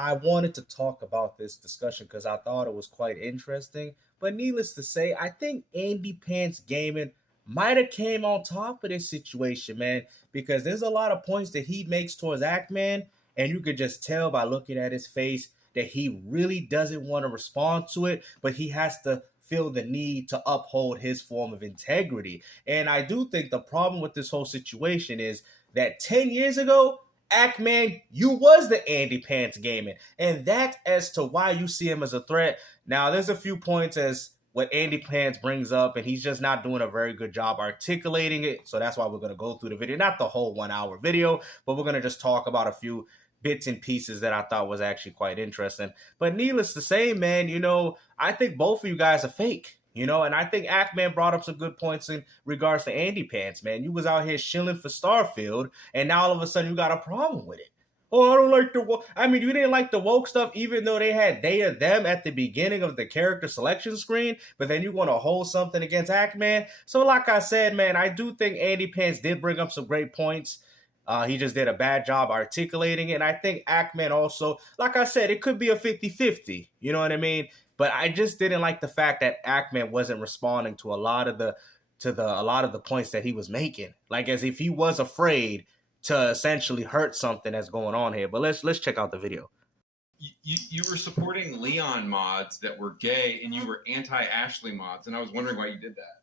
I wanted to talk about this discussion because I thought it was quite interesting. But needless to say, I think Andy Pants Gaming might have came on top of this situation, man, because there's a lot of points that he makes towards Ackman, and you could just tell by looking at his face that he really doesn't want to respond to it, but he has to feel the need to uphold his form of integrity. And I do think the problem with this whole situation is that 10 years ago, Ackman, you was the Andy Pants Gaming, and that's as to why you see him as a threat. Now, there's a few points as what Andy Pants brings up, and he's just not doing a very good job articulating it. So that's why we're going to go through the video, not the whole 1 hour video, but we're going to just talk about a few bits and pieces that I thought was actually quite interesting. But needless to say, man, I think both of you guys are fake. And I think Ackman brought up some good points in regards to Andy Pants, man. You was out here shilling for Starfield, and now all of a sudden you got a problem with it. Oh, I don't like the woke. I mean, you didn't like the woke stuff, even though they had they or them at the beginning of the character selection screen, but then you want to hold something against Ackman. So like I said, man, I do think Andy Pants did bring up some great points. He just did a bad job articulating it. And I think Ackman also, like I said, it could be a 50-50. You know what I mean? But I just didn't like the fact that Ackman wasn't responding to a lot of the points that he was making, like as if he was afraid to essentially hurt something that's going on here. But let's check out the video. You were supporting Leon mods that were gay, and you were anti-Ashley mods, and I was wondering why you did that.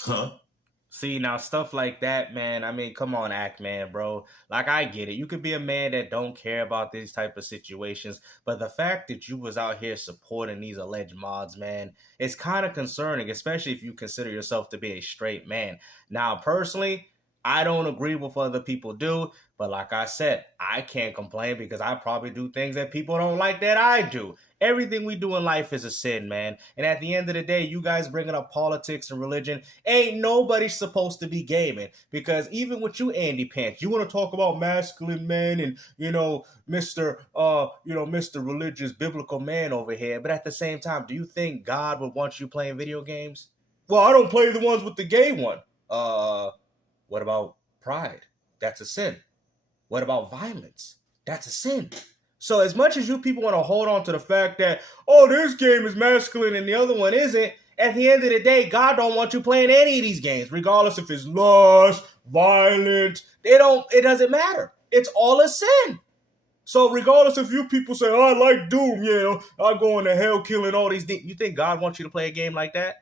Huh? See, now stuff like that, man, I mean, come on, Ackman, bro. Like, I get it. You could be a man that don't care about these type of situations, but the fact that you was out here supporting these alleged mods, man, it's kind of concerning, especially if you consider yourself to be a straight man. Now, personally, I don't agree with what other people do, but like I said, I can't complain because I probably do things that people don't like that I do. Everything we do in life is a sin, man. And at the end of the day, you guys bringing up politics and religion, ain't nobody supposed to be gaming. Because even with you, Andy Pants, you want to talk about masculine men and, Mr. Religious biblical man over here. But at the same time, do you think God would want you playing video games? Well, I don't play the ones with the gay one. What about pride? That's a sin. What about violence? That's a sin. So as much as you people want to hold on to the fact that, oh, this game is masculine and the other one isn't, at the end of the day, God don't want you playing any of these games, regardless if it's lust, violence. It doesn't matter. It's all a sin. So regardless if you people say, oh, I like Doom, I go into hell killing all these things. You think God wants you to play a game like that?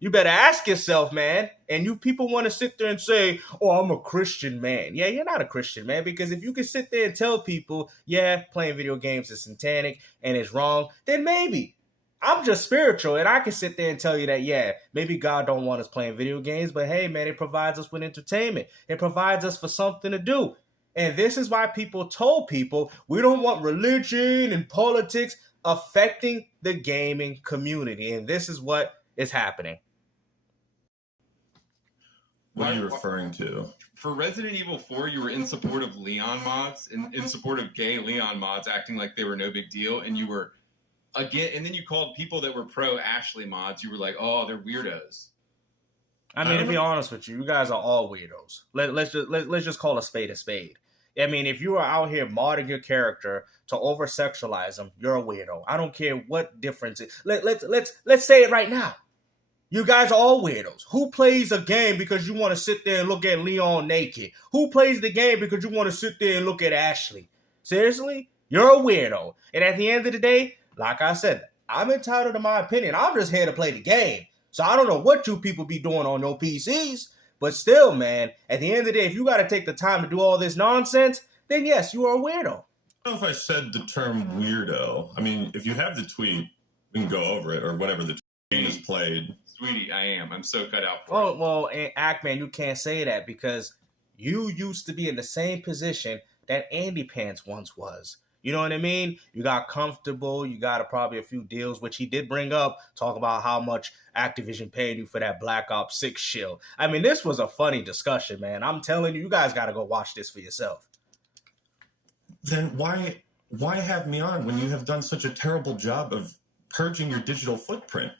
You better ask yourself, man. And you people want to sit there and say, oh, I'm a Christian man. Yeah, you're not a Christian man, because if you can sit there and tell people, yeah, playing video games is satanic and it's wrong, then maybe. I'm just spiritual, and I can sit there and tell you that, yeah, maybe God don't want us playing video games, but hey, man, it provides us with entertainment. It provides us for something to do. And this is why people told people we don't want religion and politics affecting the gaming community. And this is what is happening. What are you referring to? For Resident Evil 4, you were in support of Leon mods, in support of gay Leon mods, acting like they were no big deal, and you were again, and then you called people that were pro Ashley mods. You were like, oh, they're weirdos. I mean, to be honest with you, you guys are all weirdos. Let's just call a spade a spade. I mean, if you are out here modding your character to over sexualize them, you're a weirdo. I don't care what difference it. Let's say it right now. You guys are all weirdos. Who plays a game because you want to sit there and look at Leon naked? Who plays the game because you want to sit there and look at Ashley? Seriously? You're a weirdo. And at the end of the day, like I said, I'm entitled to my opinion. I'm just here to play the game. So I don't know what you people be doing on your PCs. But still, man, at the end of the day, if you got to take the time to do all this nonsense, then yes, you are a weirdo. I don't know if I said the term weirdo. I mean, if you have the tweet, we can go over it, or whatever the tweet is played. Sweetie, I am. I'm so cut out for it. Well, Ackman, you can't say that because you used to be in the same position that Andy Pants once was. You know what I mean? You got comfortable. You got probably a few deals, which he did bring up, talk about how much Activision paid you for that Black Ops 6 shield. I mean, this was a funny discussion, man. I'm telling you, you guys got to go watch this for yourself. Then why have me on when you have done such a terrible job of purging your digital footprint?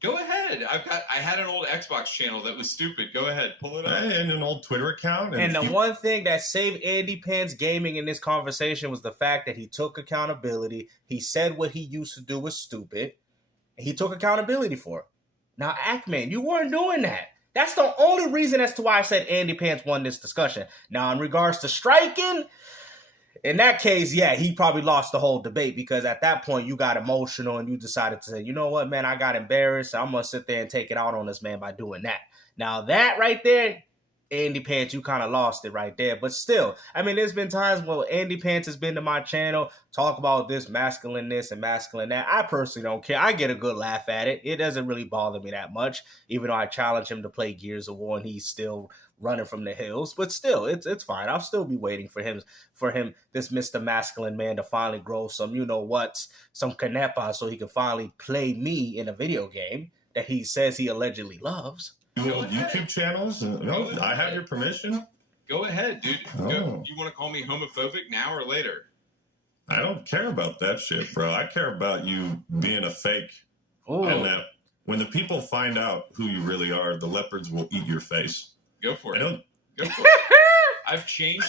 Go ahead. I had an old Xbox channel that was stupid. Go ahead, pull it up. And an old Twitter account. And the one thing that saved Andy Pants Gaming in this conversation was the fact that he took accountability. He said what he used to do was stupid. And he took accountability for it. Now, Ackman, you weren't doing that. That's the only reason as to why I said Andy Pants won this discussion. Now, in regards to striking, in that case, yeah, he probably lost the whole debate because at that point you got emotional and you decided to say, you know what, man, I got embarrassed. I'm going to sit there and take it out on this man by doing that. Now, that right there, Andy Pants, you kind of lost it right there. But still, I mean, there's been times where Andy Pants has been to my channel, talk about this masculine this and masculine that. I personally don't care. I get a good laugh at it. It doesn't really bother me that much, even though I challenge him to play Gears of War and he's still running from the hills. But still, it's fine. I'll still be waiting for him, this Mr. Masculine man, to finally grow some, some canepa so he can finally play me in a video game that he says he allegedly loves. YouTube channels? No, I have your permission. Go ahead, dude. Go. You want to call me homophobic now or later? I don't care about that shit, bro. I care about you being a fake. Ooh. And that when the people find out who you really are, the leopards will eat your face. Go for it. Go for it. I've changed.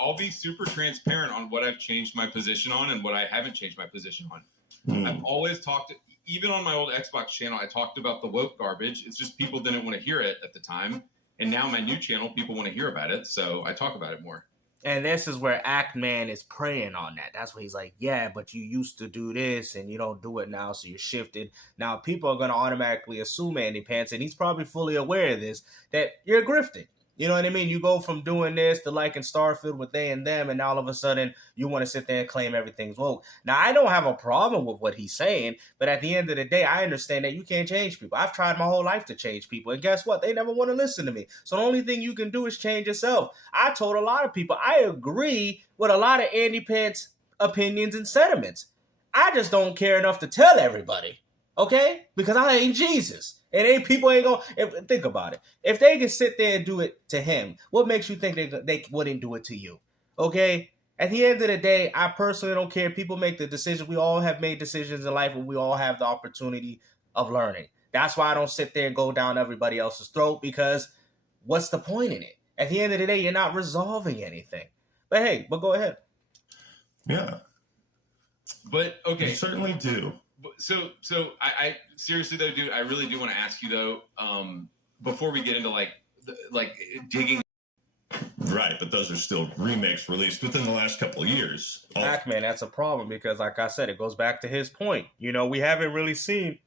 I'll be super transparent on what I've changed my position on and what I haven't changed my position on. I've always talked, even on my old Xbox channel, I talked about the woke garbage. It's just people didn't want to hear it at the time. And now my new channel, people want to hear about it. So I talk about it more. And this is where Ackman is preying on that. That's where he's like, yeah, but you used to do this and you don't do it now, so you're shifted. Now people are going to automatically assume, Andy Pants, and he's probably fully aware of this, that you're grifting. You know what I mean? You go from doing this to liking Starfield with they and them, and all of a sudden you want to sit there and claim everything's woke. Now, I don't have a problem with what he's saying, but at the end of the day, I understand that you can't change people. I've tried my whole life to change people, and guess what? They never want to listen to me. So the only thing you can do is change yourself. I told a lot of people, I agree with a lot of Andy Pants opinions and sentiments. I just don't care enough to tell everybody, okay? Because I ain't Jesus. And people ain't gonna think about it. If they can sit there and do it to him, what makes you think they wouldn't do it to you? Okay? At the end of the day, I personally don't care. People make the decisions. We all have made decisions in life, and we all have the opportunity of learning. That's why I don't sit there and go down everybody else's throat, because what's the point in it? At the end of the day, you're not resolving anything. But hey, go ahead. Yeah. But okay. You certainly do. So I seriously though, dude, I really do want to ask you though, before we get into like digging. Right, but those are still remakes released within the last couple of years. Ackman, that's a problem because, like I said, it goes back to his point. We haven't really seen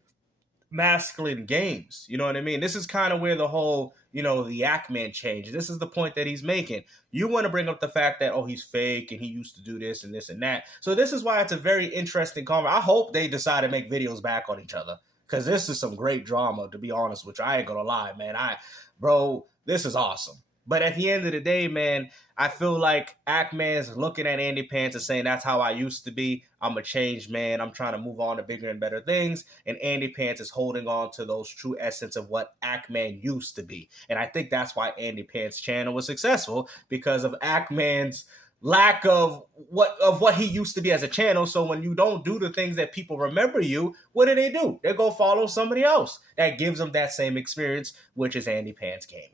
masculine games. You know what I mean? This is kind of where the whole, the Ackman change. This is the point that he's making. You want to bring up the fact that, oh, he's fake and he used to do this and this and that. So this is why it's a very interesting conversation. I hope they decide to make videos back on each other, because this is some great drama, to be honest with you. I ain't gonna lie, man. This is awesome. But at the end of the day, man, I feel like Ackman's looking at Andy Pants and saying, that's how I used to be. I'm a changed man. I'm trying to move on to bigger and better things. And Andy Pants is holding on to those true essence of what Ackman used to be. And I think that's why Andy Pants' channel was successful, because of Ackman's lack of what he used to be as a channel. So when you don't do the things that people remember you, what do? They go follow somebody else that gives them that same experience, which is Andy Pants Gaming.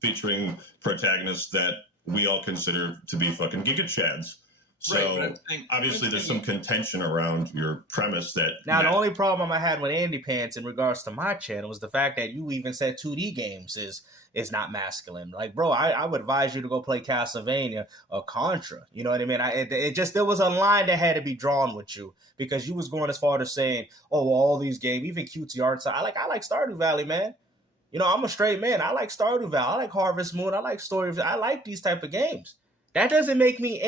Featuring protagonists that we all consider to be fucking giga chads. So right, obviously there's some contention around your premise that... Now, the only problem I had with Andy Pants in regards to my channel was the fact that you even said 2D games is not masculine. Like, bro, I would advise you to go play Castlevania or Contra. You know what I mean? There was a line that had to be drawn with you, because you was going as far as saying, oh, well, all these games, even QT Arts. I like Stardew Valley, man. I'm a straight man. I like Stardew Valley. I like Harvest Moon. I like Story. I like these type of games. That doesn't make me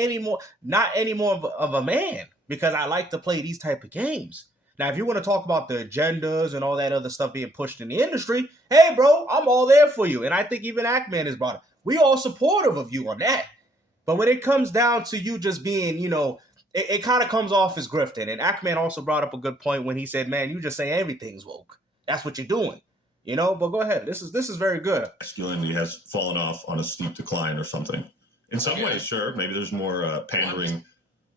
not any more of a man, because I like to play these type of games. Now, if you want to talk about the agendas and all that other stuff being pushed in the industry, hey, bro, I'm all there for you. And I think even Ackman is brought up. We all supportive of you on that. But when it comes down to you just being, it kind of comes off as grifting. And Ackman also brought up a good point when he said, man, you just say everything's woke. That's what you're doing. But go ahead. This is very good. Masculinity has fallen off on a steep decline or something. In some ways, sure. Maybe there's more pandering.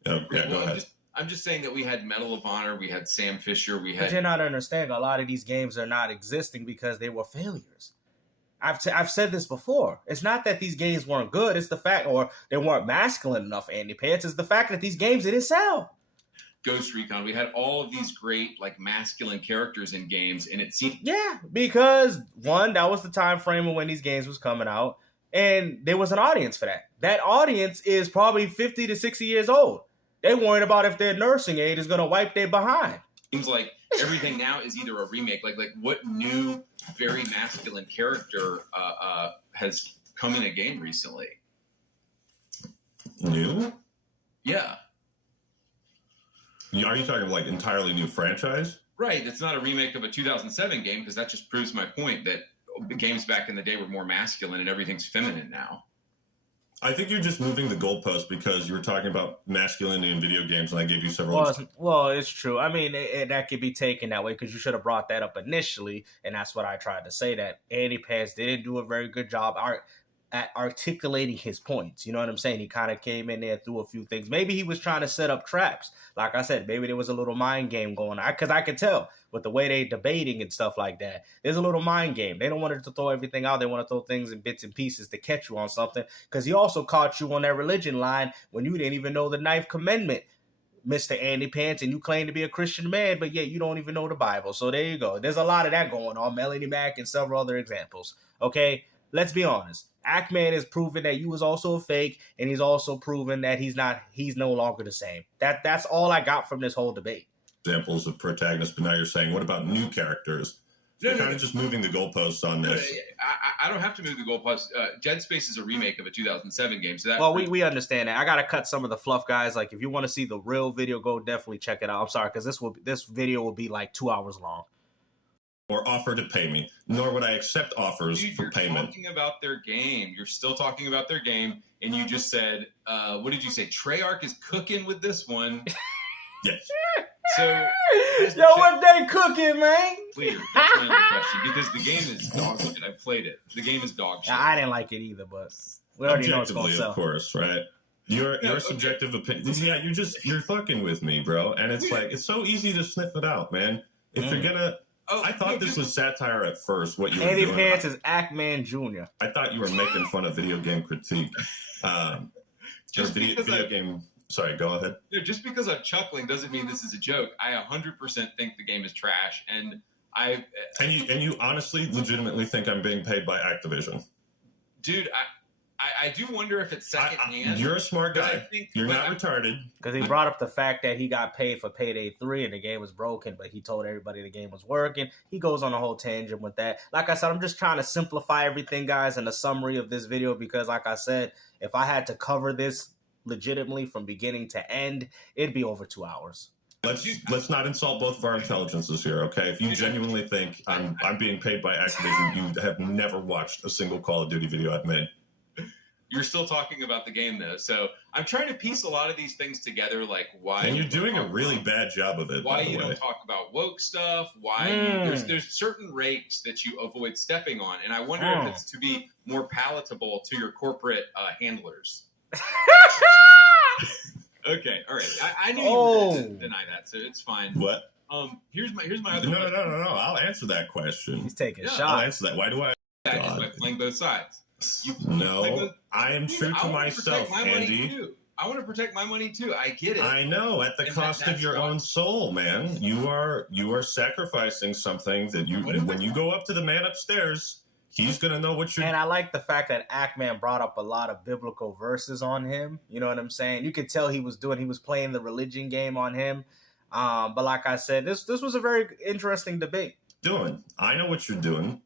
Go ahead. I'm just saying that we had Medal of Honor, we had Sam Fisher, we had. But you're not understanding. A lot of these games are not existing because they were failures. I've said this before. It's not that these games weren't good. It's the fact, or they weren't masculine enough, Andy Pants. It's the fact that these games didn't sell. Ghost Recon. We had all of these great like masculine characters in games, and it seemed because one, that was the time frame of when these games was coming out, and there was an audience for that. That audience is probably 50 to 60 years old. They worried about if their nursing aid is going to wipe their behind. Seems like everything now is either a remake. Like what new, very masculine character has come in a game recently? New? Yeah. Are you talking like entirely new franchise? Right. It's not a remake of a 2007 game because that just proves my point that games back in the day were more masculine and everything's feminine now. I think you're just moving the goalpost because you were talking about masculinity in video games, and I gave you several. Well, it's true. I mean, that could be taken that way because you should have brought that up initially, and that's what I tried to say. That Andy Pants didn't do a very good job at articulating his points. You know what I'm saying? He kind of came in there and threw a few things. Maybe he was trying to set up traps. Like I said, maybe there was a little mind game going on because I could tell with the way they debating and stuff like that. There's a little mind game. They don't want to throw everything out. They want to throw things in bits and pieces to catch you on something because he also caught you on that religion line when you didn't even know the 9th commandment, Mr. Andy Pants, and you claim to be a Christian man, but yet you don't even know the Bible. So there you go. There's a lot of that going on. Melanie Mack and several other examples. Okay, let's be honest. Ackman has proven that you was also a fake, and he's also proven that he's no longer the same. That's all I got from this whole debate. Examples of protagonists, but now you're saying, what about new characters? You're kind of just moving the goalposts on this. I don't have to move the goalposts. Dead Space is a remake of a 2007 game. So that well, we understand that. I got to cut some of the fluff, guys. Like, if you want to see the real video, go definitely check it out. I'm sorry, because this video will be like 2 hours long. Or offer to pay me, nor would I accept offers for payment. You're talking about their game. You're still talking about their game, and you just said, what did you say? Treyarch is cooking with this one. Yes. So, yo, what they cooking, man? Clear. That's the question because the game is dog shit. I played it. The game is dog shit. I didn't like it either, but we already know it's going to sell. Of course, right? Your subjective opinion. Yeah, you're fucking with me, bro. And it's like it's so easy to sniff it out, man. If you're gonna. I thought this was satire at first. What you were doing. Andy Pants is Ackman Jr. I thought you were making fun of video game critique. Just video game. Sorry, go ahead. Just because I'm chuckling doesn't mean this is a joke. I 100% think the game is trash, and And you honestly, legitimately think I'm being paid by Activision, dude? I do wonder if it's secondhand. You're a smart guy. You're not retarded. Because he brought up the fact that he got paid for Payday 3 and the game was broken, but he told everybody the game was working. He goes on a whole tangent with that. Like I said, I'm just trying to simplify everything, guys, in a summary of this video because, like I said, if I had to cover this legitimately from beginning to end, it'd be over 2 hours. Let's not insult both of our intelligences here, okay? If you genuinely think I'm being paid by Activision, you have never watched a single Call of Duty video I've made. You're still talking about the game, though. So I'm trying to piece a lot of these things together, like why. And you're doing a really bad job of it. Why you don't talk about woke stuff? Why there's certain rakes that you avoid stepping on, and I wonder if it's to be more palatable to your corporate handlers. Okay, all right. I knew you were going to deny that, so it's fine. What? Here's my other question. No. I'll answer that question. He's taking shots. I'll answer that. Why do I? Just by playing both sides. I am true to myself, Andy. I want to protect my money too. I get it. I know, at the cost of your own soul, man. You are sacrificing something that when you go up to the man upstairs, he's gonna know what you're. And I like the fact that Ackman brought up a lot of biblical verses on him. You know what I'm saying? You could tell he was playing the religion game on him. But like I said, this was a very interesting debate. I know what you're doing.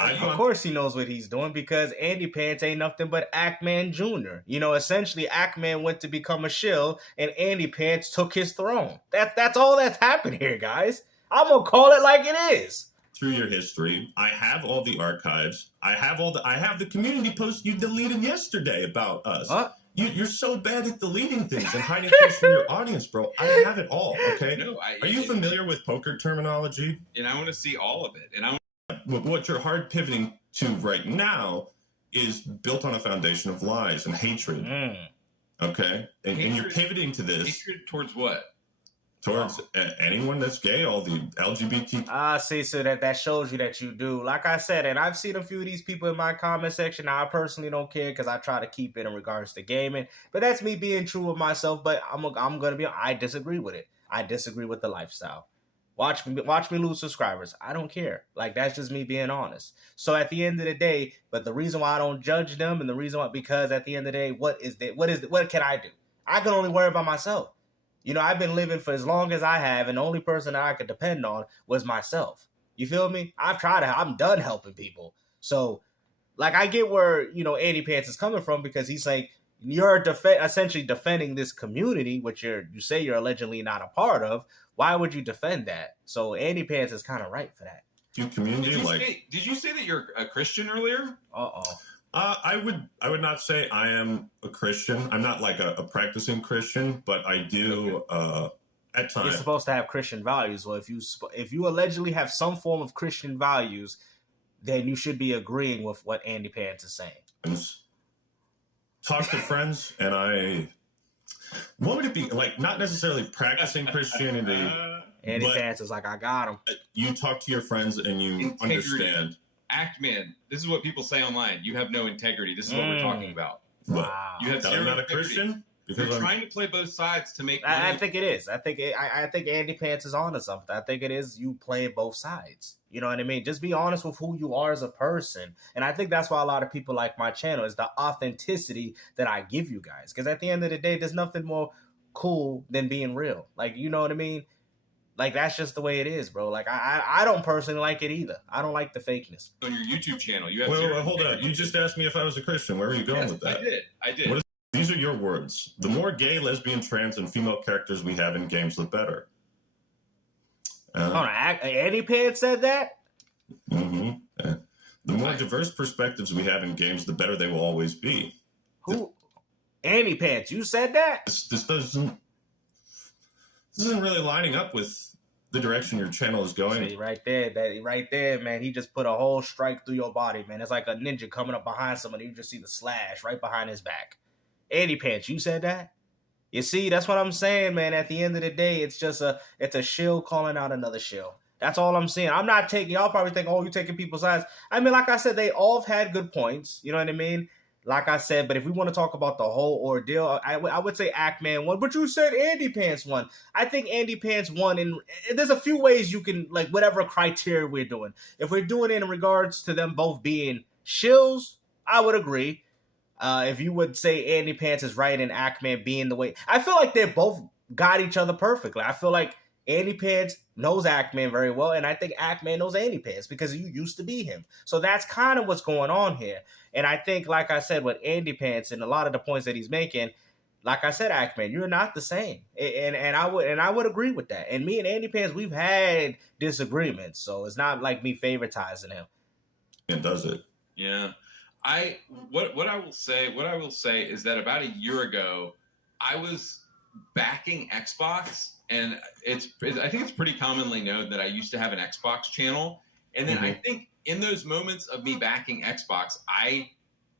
Of course he knows what he's doing because Andy Pants ain't nothing but Ackman Jr. You know, essentially Ackman went to become a shill and Andy Pants took his throne. That's all that's happened here, guys. I'm gonna call it like it is. Through your history, I have all the archives. I have the community post you deleted yesterday about us. What? You're so bad at deleting things and hiding things from your audience, bro. I have it all, okay? No, Are you familiar with poker terminology? And I want to see all of it. And what you're hard pivoting to right now is built on a foundation of lies and hatred. Okay? And you're pivoting to this. Hatred towards what? towards anyone that's gay, all the LGBT. See, so that shows you that you do. Like I said, and I've seen a few of these people in my comment section. Now, I personally don't care because I try to keep it in regards to gaming. But that's me being true with myself. But I'm gonna be. I disagree with it. I disagree with the lifestyle. Watch me lose subscribers. I don't care. Like, that's just me being honest. So at the end of the day, but the reason why I don't judge them, and the reason why, because at the end of the day, what can I do? I can only worry about myself. You know, I've been living for as long as I have, and the only person that I could depend on was myself. You feel me? I'm done helping people. So, like, I get where, you know, Andy Pants is coming from, because he's saying, you're essentially defending this community, which you say you're allegedly not a part of. Why would you defend that? So Andy Pants is kind of right for that. Did you say that you're a Christian earlier? I would not say I am a Christian. I'm not like a practicing Christian, but I do at times. You're supposed to have Christian values. Well, if you allegedly have some form of Christian values, then you should be agreeing with what Andy Pants is saying. Talk to friends, and what would it be like? Not necessarily practicing Christianity. Andy Pants is like, I got him. You talk to your friends and you understand. Man, this is what people say online. You have no integrity. This is what we're talking about. Wow. You have zero not a Christian? Because you're trying to play both sides to make. I think it is. I think Andy Pants is onto something. I think it is you playing both sides. You know what I mean? Just be honest with who you are as a person. And I think that's why a lot of people like my channel, is the authenticity that I give you guys. Because at the end of the day, there's nothing more cool than being real. Like, you know what I mean? Like, that's just the way it is, bro. Like, I don't personally like it either. I don't like the fakeness. On your YouTube channel, you have. Wait, hold up. You just asked me if I was a Christian. Where are you going with that? I did. These are your words. The more gay, lesbian, trans, and female characters we have in games, the better. Andy Pants said that? Mm-hmm. The more diverse perspectives we have in games, the better they will always be. Who? Andy Pants, you said that? This isn't really lining up with the direction your channel is going. See, right there, man. He just put a whole strike through your body, man. It's like a ninja coming up behind somebody. You just see the slash right behind his back. Andy Pants, you said that? You see, that's what I'm saying, man. At the end of the day, it's a shill calling out another shill. That's all I'm saying. I'm not taking, y'all probably think, oh, you're taking people's sides. I mean, like I said, they all have had good points. You know what I mean? Like I said, but if we want to talk about the whole ordeal, I would say Ackman won. But you said Andy Pants won. I think Andy Pants won, and there's a few ways you can, like, whatever criteria we're doing. If we're doing it in regards to them both being shills, I would agree. If you would say Andy Pants is right and Ackman being the way, I feel like they both got each other perfectly. I feel like Andy Pants knows Ackman very well, and I think Ackman knows Andy Pants because you used to be him. So that's kind of what's going on here. And I think, like I said, with Andy Pants and a lot of the points that he's making, like I said, Ackman, you're not the same. And I would agree with that. And me and Andy Pants, we've had disagreements, so it's not like me favoritizing him. And does it? Yeah. What I will say is that about a year ago, I was backing Xbox, and I think it's pretty commonly known that I used to have an Xbox channel, and then I think in those moments of me backing Xbox, I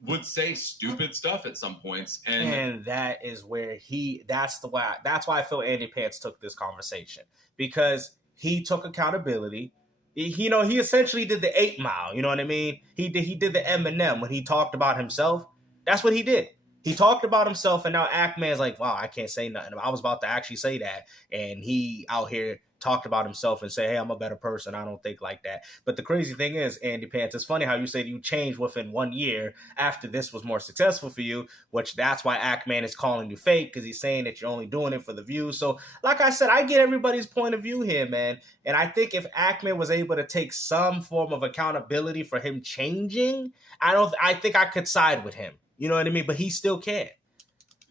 would say stupid stuff at some points, and that is where that's why I feel Andy Pants took this conversation, because he took accountability. He essentially did the 8 Mile. You know what I mean? He did the Eminem when he talked about himself. That's what he did. He talked about himself, and now Ackman's like, wow, I can't say nothing. I was about to actually say that, and he out here talked about himself and say, hey, I'm a better person. I don't think like that. But the crazy thing is, Andy Pants, it's funny how you said you changed within 1 year after this was more successful for you, which that's why Ackman is calling you fake, because he's saying that you're only doing it for the views. So like I said, I get everybody's point of view here, man. And I think if Ackman was able to take some form of accountability for him changing, I think I could side with him. You know what I mean? But he still can't.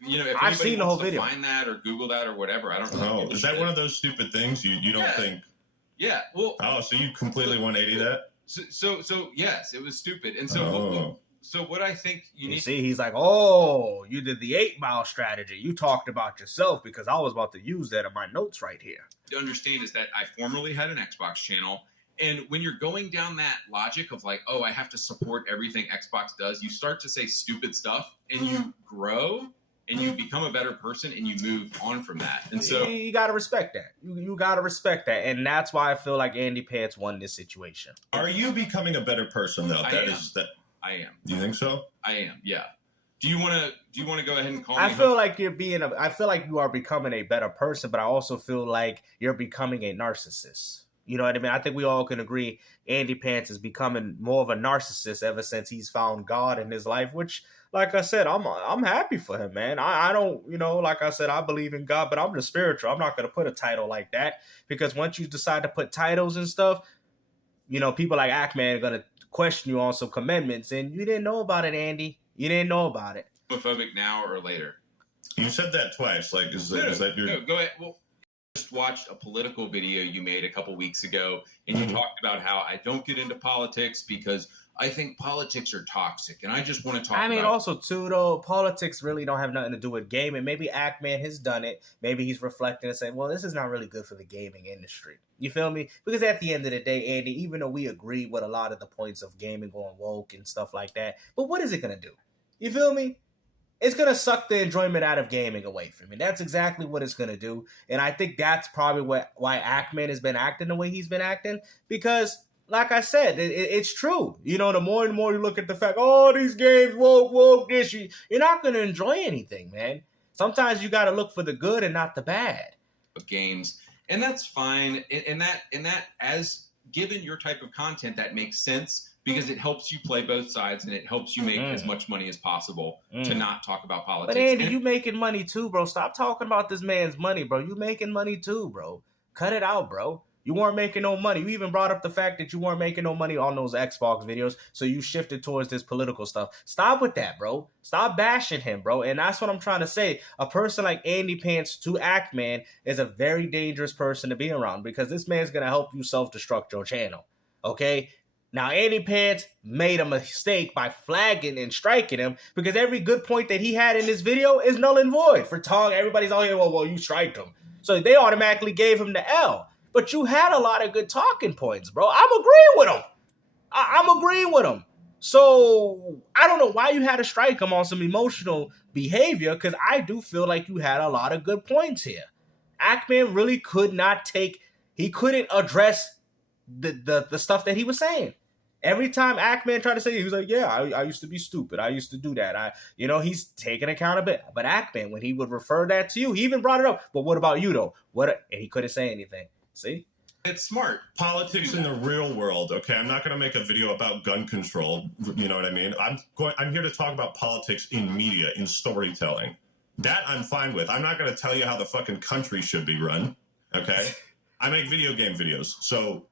You know, if I've seen the whole video. Find that or Google that or whatever. I don't know. Oh, is that one of those stupid things you don't think? Yeah. Well. Oh, so you completely 180 that? So yes, it was stupid. And so what I think you need. See, he's like, oh, you did the 8 Mile strategy. You talked about yourself, because I was about to use that in my notes right here. To understand is that I formerly had an Xbox channel. And when you're going down that logic of like, oh, I have to support everything Xbox does, you start to say stupid stuff and you grow. and you become a better person and you move on from that. And so you got to respect that. You got to respect that. And that's why I feel like Andy Pants won this situation. Are you becoming a better person though? I am. Do you think so? I am. Yeah. Do you want to go ahead and call me? I feel like I feel like you are becoming a better person, but I also feel like you're becoming a narcissist. You know what I mean? I think we all can agree Andy Pants is becoming more of a narcissist ever since he's found God in his life, which, like I said, I'm happy for him, man. I don't, like I said, I believe in God, but I'm just spiritual. I'm not going to put a title like that, because once you decide to put titles and stuff, people like Ackman are going to question you on some commandments, and you didn't know about it, Andy. You didn't know about it. Homophobic now or later? You said that twice. Like, is that your... No, go ahead. Well, just watched a political video you made a couple weeks ago, and you talked about how I don't get into politics because I think politics are toxic, and I just want to talk about... also, too, though, politics really don't have nothing to do with gaming. Maybe Ackman has done it. Maybe he's reflecting and saying, well, this is not really good for the gaming industry. You feel me? Because at the end of the day, Andy, even though we agree with a lot of the points of gaming going woke and stuff like that, but what is it going to do? You feel me? It's going to suck the enjoyment out of gaming away from me. That's exactly what it's going to do. And I think that's probably why Ackman has been acting the way he's been acting. Because, like I said, it's true. The more and more you look at the fact, these games, woke, this, you're not going to enjoy anything, man. Sometimes you got to look for the good and not the bad. Games. And that's fine. And that, as given your type of content, that makes sense. Because it helps you play both sides, and it helps you make as much money as possible to not talk about politics. But Andy, you making money too, bro. Stop talking about this man's money, bro. You making money too, bro. Cut it out, bro. You weren't making no money. You even brought up the fact that you weren't making no money on those Xbox videos, so you shifted towards this political stuff. Stop with that, bro. Stop bashing him, bro. And that's what I'm trying to say. A person like Andy Pants to Ackman is a very dangerous person to be around, because this man's going to help you self-destruct your channel, okay? Now, Andy Pants made a mistake by flagging and striking him, because every good point that he had in this video is null and void. For Tong, everybody's all here, well, you striked him. So they automatically gave him the L. But you had a lot of good talking points, bro. I'm agreeing with him. I'm agreeing with him. So I don't know why you had to strike him on some emotional behavior, because I do feel like you had a lot of good points here. Ackman really he couldn't address the stuff that he was saying. Every time Ackman tried to say it, he was like, yeah, I used to be stupid. I used to do that. He's taking accountability. But Ackman, when he would refer that to you, he even brought it up. But what about you, though? And he couldn't say anything. See? It's smart. Politics in the real world, okay? I'm not going to make a video about gun control. You know what I mean? I'm here to talk about politics in media, in storytelling. That I'm fine with. I'm not going to tell you how the fucking country should be run, okay? I make video game videos, so...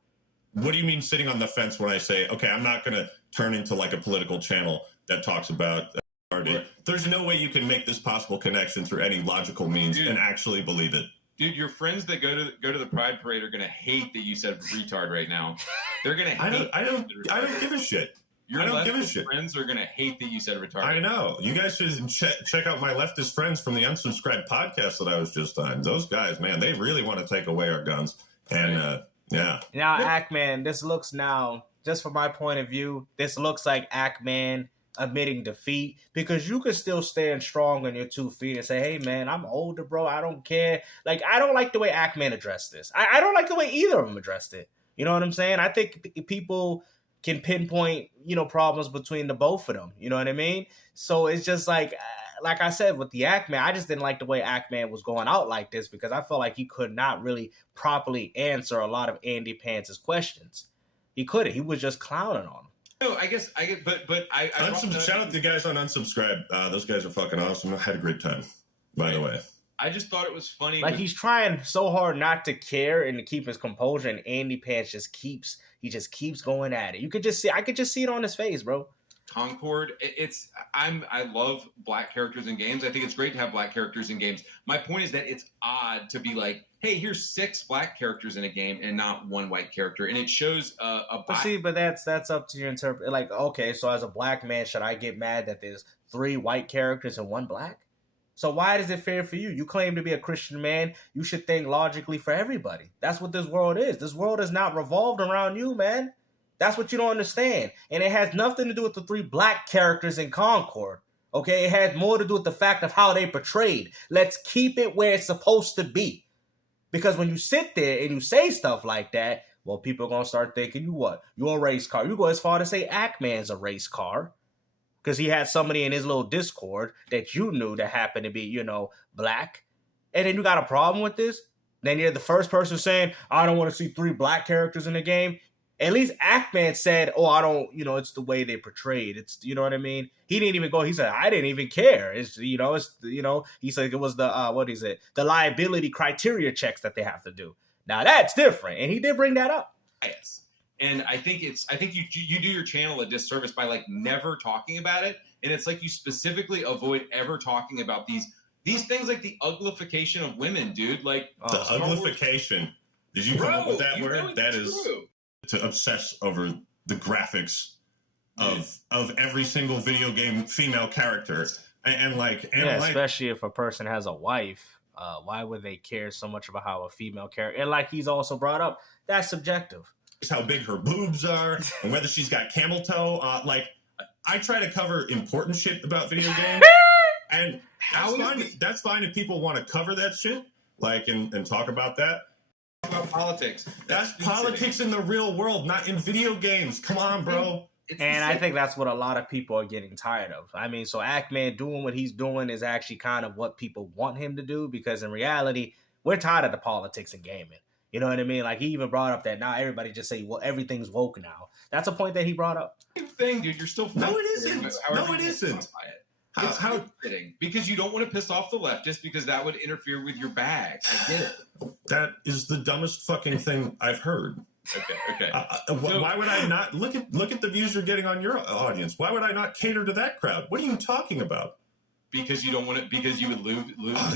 What do you mean sitting on the fence when I say, okay, I'm not going to turn into like a political channel that talks about party? There's no way you can make this possible connection through any logical means and actually believe it. Dude, your friends that go to the Pride Parade are going to hate that you said retard right now. They're going to hate. I don't give a shit. Your leftist friends are going to hate that you said retard. I know. You guys should check out my leftist friends from the Unsubscribed podcast that I was just on. Those guys, man, they really want to take away our guns. And, yeah. Now, Ackman, this looks now, just from my point of view, this looks like Ackman admitting defeat, because you can still stand strong on your 2 feet and say, hey, man, I'm older, bro. I don't care. Like, I don't like the way Ackman addressed this. I don't like the way either of them addressed it. You know what I'm saying? I think people can pinpoint, problems between the both of them. You know what I mean? So it's just like I said, with the Ackman, I just didn't like the way Ackman was going out like this, because I felt like he could not really properly answer a lot of Andy Pants' questions. He couldn't. He was just clowning on him. No, I get, but I shout out to the guys on Unsubscribe. Those guys are fucking awesome. I had a great time, by the way. I just thought it was funny. Like, he's trying so hard not to care and to keep his composure, and Andy Pants just keeps going at it. I could just see it on his face, bro. Concord. I love black characters in games. I think it's great to have black characters in games. My point is that it's odd to be like, hey, here's 6 black characters in a game and not 1 white character, and it shows but that's up to your interpret. Like, okay, so as a black man, should I get mad that there's 3 white characters and 1 black? So why is it fair for you? You claim to be a Christian man. You should think logically for everybody. That's what this world is. This world is not revolved around you, man. That's what you don't understand. And it has nothing to do with the 3 black characters in Concord. Okay, it has more to do with the fact of how they portrayed. Let's keep it where it's supposed to be. Because when you sit there and you say stuff like that, well, people are going to start thinking, you what? You're a race car. You go as far to say Ackman's a race car. Because he had somebody in his little Discord that you knew that happened to be, black. And then you got a problem with this? Then you're the first person saying, I don't want to see 3 black characters in the game. At least Ackman said, oh, I don't, it's the way they portrayed. It's, you know what I mean? He didn't even go, he said, I didn't even care. He said it was the, the liability criteria checks that they have to do. Now that's different. And he did bring that up. Yes. And I think you do your channel a disservice by like never talking about it. And it's like you specifically avoid ever talking about these things like the uglification of women, dude. Like the uglification. Did you come up with that word? That is true. To obsess over the graphics of every single video game female character, especially if a person has a wife. Why would they care so much about how a female character? And like he's also brought up, that's subjective. It's how big her boobs are and whether she's got camel toe. I try to cover important shit about video games, and that's fine if people want to cover that shit, and talk about that. About politics. That's politics in the real world, not in video games. Come on, bro. And I think that's what a lot of people are getting tired of. I mean, so Ackman doing what he's doing is actually kind of what people want him to do, because in reality, we're tired of the politics in gaming. You know what I mean? Like, he even brought up that now everybody just say, well, everything's woke now. That's a point that he brought up. Same thing, dude. You're still No, it isn't. No, it isn't. How fitting? Because you don't want to piss off the leftists, because that would interfere with your bag. I get it. That is the dumbest fucking thing I've heard. Okay. Why would I not look at the views you're getting on your audience? Why would I not cater to that crowd? What are you talking about? Because you don't want it. Because you would lose.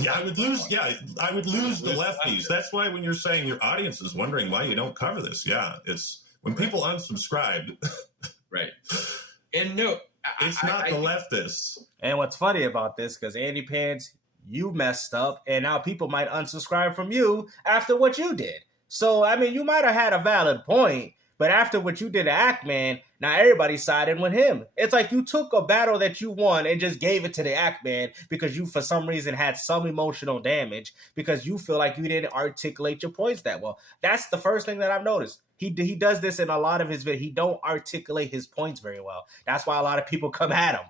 I would lose. Yeah, I would lose the lefties. That's why when you're saying your audience is wondering why you don't cover this, it's when people unsubscribed. Right. And no. It's not the leftists. And what's funny about this, because Andy Pants, you messed up, and now people might unsubscribe from you after what you did. So, I mean, you might have had a valid point, but after what you did to Ackman, now everybody's siding with him. It's like you took a battle that you won and just gave it to the Ackman because you, for some reason, had some emotional damage because you feel like you didn't articulate your points that well. That's the first thing that I've noticed. He does this in a lot of his videos. He don't articulate his points very well. That's why a lot of people come at him.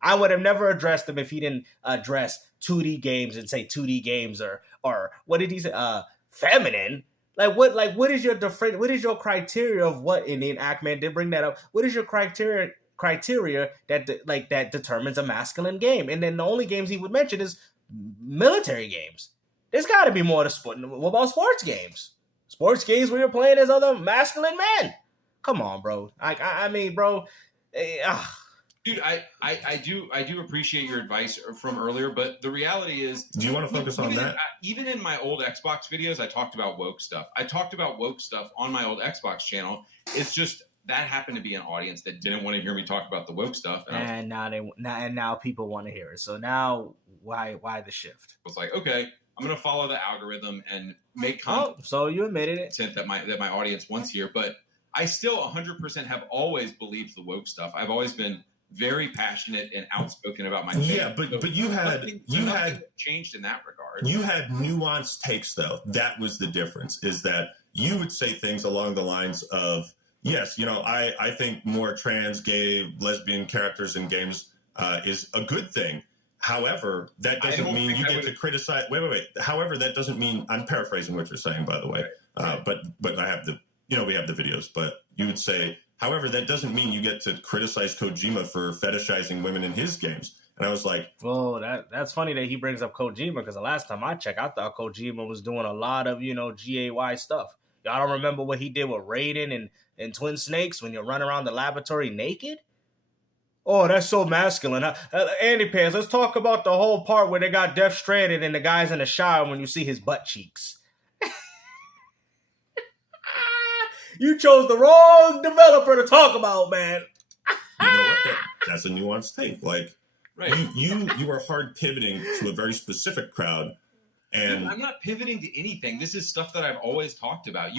I would have never addressed him if he didn't address 2D games and say 2D games or what did he say? Feminine. What is your criteria of what? And then Ackman did bring that up. What is your criteria that determines a masculine game? And then the only games he would mention is military games. There's got to be more to sport. What about sports games? Sports games where you're playing as other masculine men. Come on, bro. I mean, bro. Dude, I do appreciate your advice from earlier, but the reality is... Do you want to focus on that? Even in my old Xbox videos, I talked about woke stuff. I talked about woke stuff on my old Xbox channel. It's just that happened to be an audience that didn't want to hear me talk about the woke stuff. And now people want to hear it. So now why the shift? I was like, okay, I'm going to follow the algorithm and make content. Oh, so you admitted it. That my audience wants here, but I still 100% have always believed the woke stuff. I've always been very passionate and outspoken about my faith. Yeah, but you had changed in that regard. You had nuanced takes, though. That was the difference, is that you would say things along the lines of, yes, I think more trans, gay, lesbian characters in games is a good thing. However, that doesn't mean you get to criticize. Wait. However, that doesn't mean, I'm paraphrasing what you're saying, by the way. Right. But I have we have the videos, but you would say, however, that doesn't mean you get to criticize Kojima for fetishizing women in his games. And I was like, well, that's funny that he brings up Kojima, because the last time I checked, I thought Kojima was doing a lot of, GAY stuff. Y'all don't remember what he did with Raiden and Twin Snakes when you run around the laboratory naked? Oh, that's so masculine. Andy Pants, let's talk about the whole part where they got Death Stranded and the guy's in the shower when you see his butt cheeks. You chose the wrong developer to talk about, man. You know what? That's a nuanced take. Like, right. You are hard pivoting to a very specific crowd. And dude, I'm not pivoting to anything. This is stuff that I've always talked about.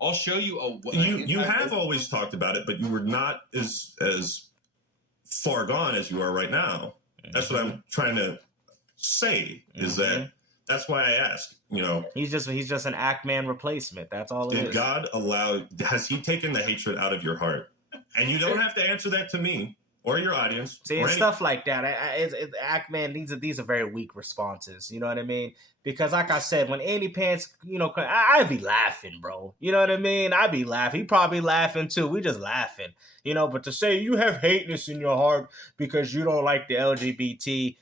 I'll show you you have always talked about it, but you were not as far gone as you are right now. That's what I'm trying to say, is that that's why I ask, you know. He's just an Ackman replacement. That's all it is. Did God has he taken the hatred out of your heart? And you don't have to answer that to me or your audience. See, it's stuff like that. Ackman, these are very weak responses. You know what I mean? Because like I said, when Andy Pants, you know, I'd be laughing, bro. You know what I mean? I'd be laughing. He probably laughing too. We just laughing. You know, but to say you have hateness in your heart because you don't like the LGBT,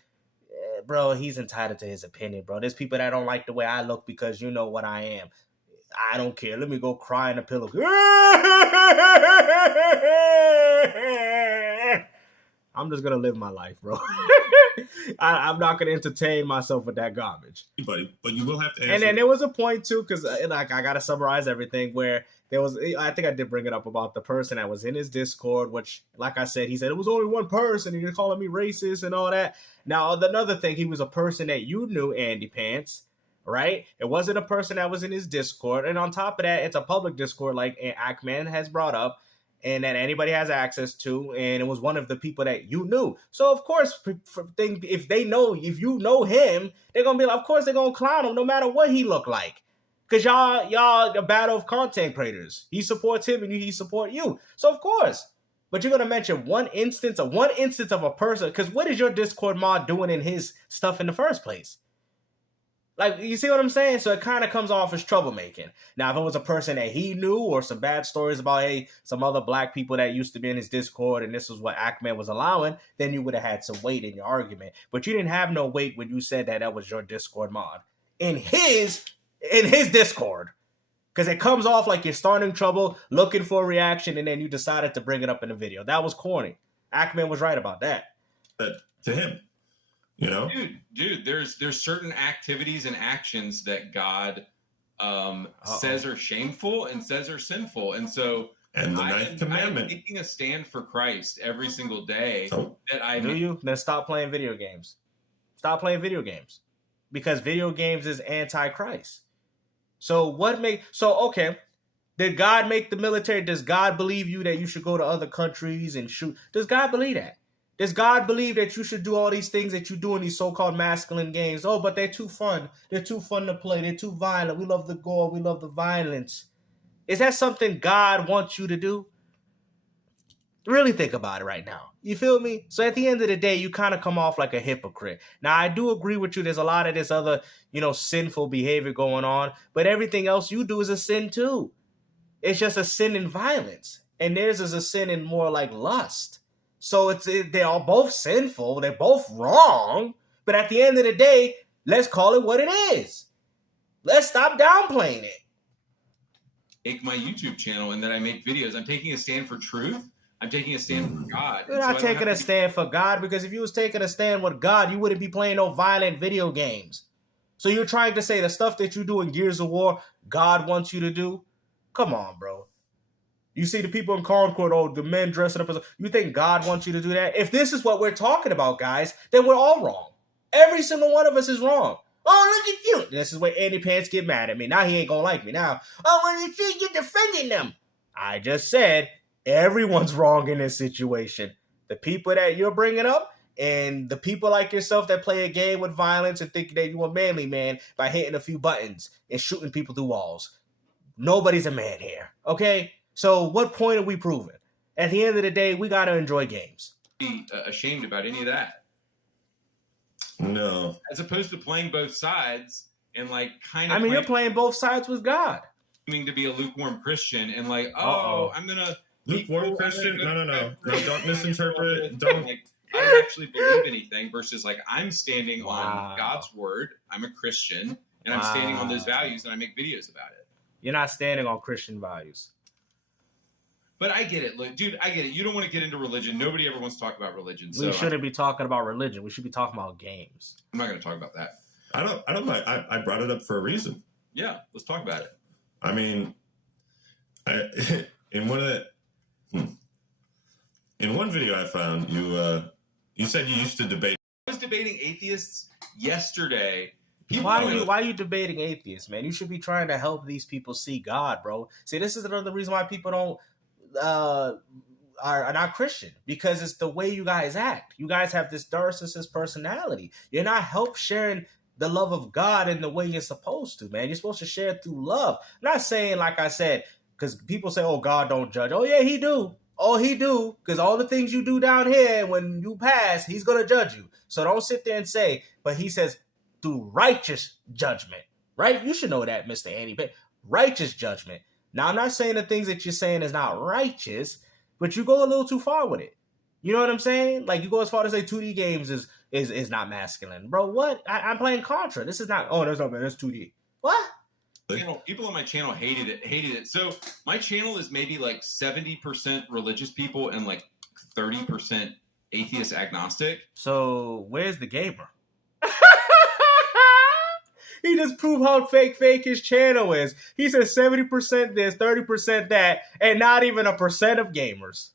bro, he's entitled to his opinion, bro. There's people that don't like the way I look because you know what I am. I don't care. Let me go cry in a pillow. I'm just gonna live my life, bro. I'm not gonna entertain myself with that garbage. But you will have to answer. And then there was a point too, because like I gotta summarize everything. Where there was, I think I did bring it up about the person that was in his Discord, which, like I said, he said it was only one person, and you're calling me racist and all that. Now another thing, he was a person that you knew, Andy Pants, right? It wasn't a person that was in his Discord, and on top of that, it's a public Discord, like Ackman has brought up, and that anybody has access to, and it was one of the people that you knew. So of course, if you know him, they're gonna be like, of course they're gonna clown him no matter what he look like, because y'all a battle of content creators. He supports him and he support you, so of course. But you're gonna mention one instance of a person, because what is your Discord mod doing in his stuff in the first place? Like, you see what I'm saying? So it kind of comes off as troublemaking. Now, if it was a person that he knew, or some bad stories about, hey, some other black people that used to be in his Discord and this was what Ackman was allowing, then you would have had some weight in your argument. But you didn't have no weight when you said that was your Discord mod in his Discord. Because it comes off like you're starting trouble, looking for a reaction, and then you decided to bring it up in the video. That was corny. Ackman was right about that. To him. You know, dude, there's certain activities and actions that God says are shameful and says are sinful, and so the ninth commandment, I'm taking a stand for Christ every single day. Then stop playing video games. Stop playing video games, because video games is anti-Christ. Okay. Did God make the military? Does God believe you that you should go to other countries and shoot? Does God believe that? Does God believe that you should do all these things that you do in these so-called masculine games? Oh, but they're too fun. They're too fun to play. They're too violent. We love the gore. We love the violence. Is that something God wants you to do? Really think about it right now. You feel me? So at the end of the day, you kind of come off like a hypocrite. Now, I do agree with you. There's a lot of this other, sinful behavior going on. But everything else you do is a sin too. It's just a sin in violence. And theirs is a sin in more like lust. So they're all both sinful. They're both wrong. But at the end of the day, let's call it what it is. Let's stop downplaying it. Make my YouTube channel and that I make videos. I'm taking a stand for truth. I'm taking a stand for God. You're not taking a stand for God, because if you was taking a stand with God, you wouldn't be playing no violent video games. So you're trying to say the stuff that you do in Gears of War, God wants you to do? Come on, bro. You see the people in Concord, the men dressing up as... You think God wants you to do that? If this is what we're talking about, guys, then we're all wrong. Every single one of us is wrong. Oh, look at you. This is where Andy Pants get mad at me. Now he ain't gonna like me now. Oh, well, you see, you're defending them. I just said everyone's wrong in this situation. The people that you're bringing up and the people like yourself that play a game with violence and think that you're a manly man by hitting a few buttons and shooting people through walls. Nobody's a man here, okay? So what point are we proving? At the end of the day, we got to enjoy games. Be ashamed about any of that. No. As opposed to playing both sides and you're playing both sides with God. To be a lukewarm Christian and I'm going to... Lukewarm Christian? No. Don't misinterpret. Don't... I don't actually believe anything versus I'm standing on God's word. I'm a Christian and I'm standing on those values and I make videos about it. You're not standing on Christian values. But I get it. Look, dude, I get it. You don't want to get into religion. Nobody ever wants to talk about religion. So we shouldn't be talking about religion. We should be talking about games. I'm not going to talk about that. I don't mind. I brought it up for a reason. Yeah, let's talk about it. I mean, in one video I found, you said you used to debate. I was debating atheists yesterday. Why are you debating atheists, man? You should be trying to help these people see God, bro. See, this is another reason why people don't are not Christian, because it's the way you guys act. You guys have this narcissist personality. You're not help sharing the love of God in the way you're supposed to, man. You're supposed to share it through love. I'm not saying, like I said, because people say, oh, God don't judge. Oh, yeah, he do. Oh, he do. Because all the things you do down here, when you pass, he's going to judge you. So don't sit there and say, but he says through righteous judgment, right? You should know that, Mr. Andy. But righteous judgment. Now, I'm not saying the things that you're saying is not righteous, but you go a little too far with it. You know what I'm saying? Like, you go as far to say 2D games is not masculine. Bro, what? I'm playing Contra. This is not, oh, that's not, man, that's 2D. What? People on my channel hated it. So my channel is maybe like 70% religious people and like 30% atheist agnostic. So where's the gamer? He just proved how fake his channel is. He says 70% this, 30% that, and not even 1% of gamers.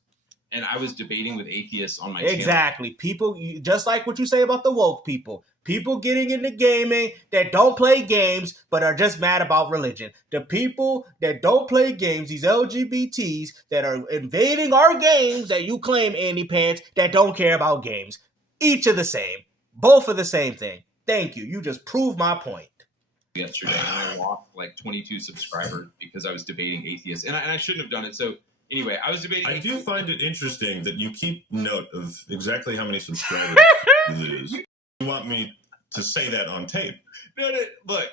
And I was debating with atheists on my channel. Exactly. People, just like what you say about the woke people. People getting into gaming that don't play games but are just mad about religion. The people that don't play games, these LGBTs that are invading our games that you claim, Andy Pants, that don't care about games. Each are the same. Both are the same thing. Thank you. You just proved my point. Yesterday, and I lost like 22 subscribers because I was debating atheists. And I shouldn't have done it. So anyway, I was debating. I do find it interesting that you keep note of exactly how many subscribers you lose. You want me to say that on tape? No, look,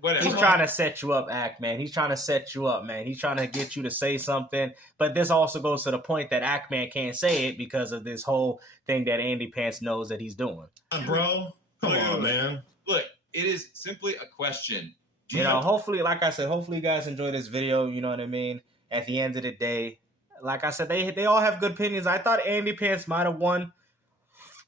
whatever. He's trying to set you up, Act Man. He's trying to set you up, man. He's trying to get you to say something. But this also goes to the point that Act Man can't say it because of this whole thing that Andy Pants knows that he's doing. Bro, come on, man. Look, it is simply a question. You know, hopefully, like I said, hopefully you guys enjoy this video. You know what I mean? At the end of the day, like I said, they all have good opinions. I thought Andy Pants might have won,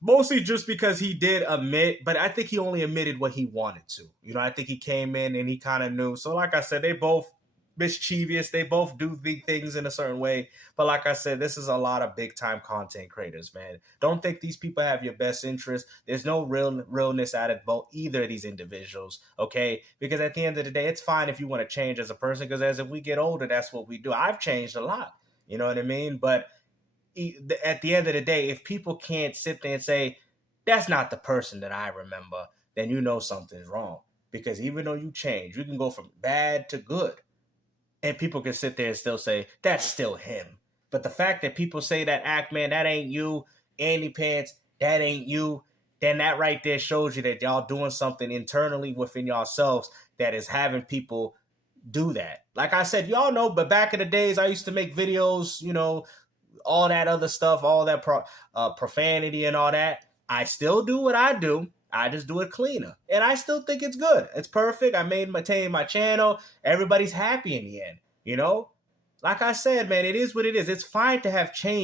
mostly just because he did admit, but I think he only admitted what he wanted to. You know, I think he came in and he kind of knew. So like I said, they both mischievous. They both do big things in a certain way. But like I said, this is a lot of big time content creators, man. Don't think these people have your best interest. There's no realness out of both either of these individuals, okay? Because at the end of the day, it's fine if you want to change as a person, because as we get older, that's what we do. I've changed a lot. You know what I mean? But at the end of the day, if people can't sit there and say, that's not the person that I remember, then you know something's wrong. Because even though you change, you can go from bad to good. And people can sit there and still say, that's still him. But the fact that people say that, Act Man, that ain't you, Andy Pants, that ain't you, then that right there shows you that y'all doing something internally within yourselves that is having people do that. Like I said, y'all know, but back in the days, I used to make videos, you know, all that other stuff, all that profanity and all that. I still do what I do. I just do it cleaner. And I still think it's good. It's perfect. I maintain my channel. Everybody's happy in the end, you know? Like I said, man, it is what it is. It's fine to have change.